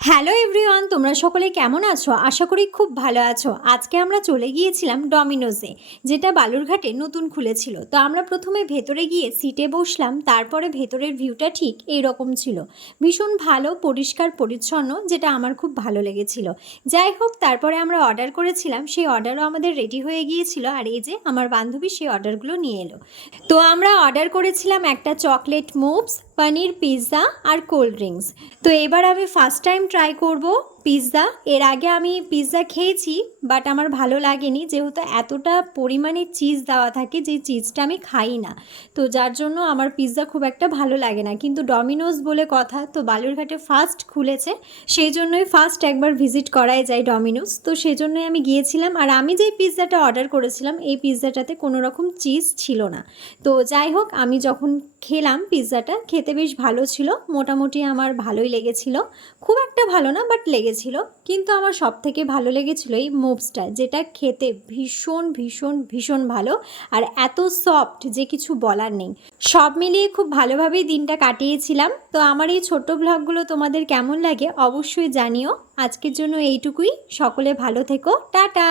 Hello everyone, তোমরা সকলে কেমন আছো? আশা করি খুব ভালো আছো। আজকে আমরা চলে গিয়েছিলাম ডমিনোজে, যেটা বালুরঘাটে নতুন খুলেছিল। তো আমরা প্রথমে ভেতরে গিয়ে সিটে বসলাম, তারপরে ভেতরের ভিউটা ঠিক এইরকম ছিল, ভীষণ ভালো, পরিষ্কার পরিচ্ছন্ন, যেটা আমার খুব ভালো লেগেছিল। যাই হোক, তারপরে আমরা অর্ডার করেছিলাম, সেই অর্ডারও আমাদের রেডি হয়ে গিয়েছিল। আর এই যে আমার বান্ধবী সেই অর্ডারগুলো নিয়ে এলো। তো আমরা অর্ডার করেছিলাম একটা চকলেট মুভস, পনির পিৎজা আর কোল্ড ড্রিঙ্কস। তো এবার আমি ফার্স্ট টাইম ট্রাই করব পিৎজা। এর আগে আমি পিৎজা খেয়েছি, বাট আমার ভালো লাগেনি, যেহেতু এতটা পরিমাণে চিজ দেওয়া থাকে, যে চিজটা আমি খাই না। তো যার জন্য আমার পিৎজা খুব একটা ভালো লাগে না। কিন্তু ডমিনোজ বলে কথা, তো বালুরঘাটে ফার্স্ট খুলেছে, সেই জন্যই ফার্স্ট একবার ভিজিট করাই যায় ডমিনোজ। তো সেই জন্যই আমি গিয়েছিলাম। আর আমি যেই পিৎজাটা অর্ডার করেছিলাম, এই পিৎজাটাতে কোনো রকম চিজ ছিল না। তো যাই হোক, আমি যখন খেলাম পিৎজাটা, খেতে বেশ ভালো ছিল, মোটামুটি আমার ভালোই লেগেছিল। খুব একটা ভালো না, বাট লেগেছিল। কিন্তু আমার সব থেকে ভালো লেগেছিলো এই মুভসটা, যেটা খেতে ভীষণ ভীষণ ভীষণ ভালো, আর এত সফট যে কিছু বলার নেই। সব মিলিয়ে খুব ভালোভাবেই দিনটা কাটিয়েছিলাম। তো আমার এই ছোট্ট ব্লগগুলো তোমাদের কেমন লাগে অবশ্যই জানিও। আজকের জন্য এইটুকুই। সকলে ভালো থেকো, টাটা।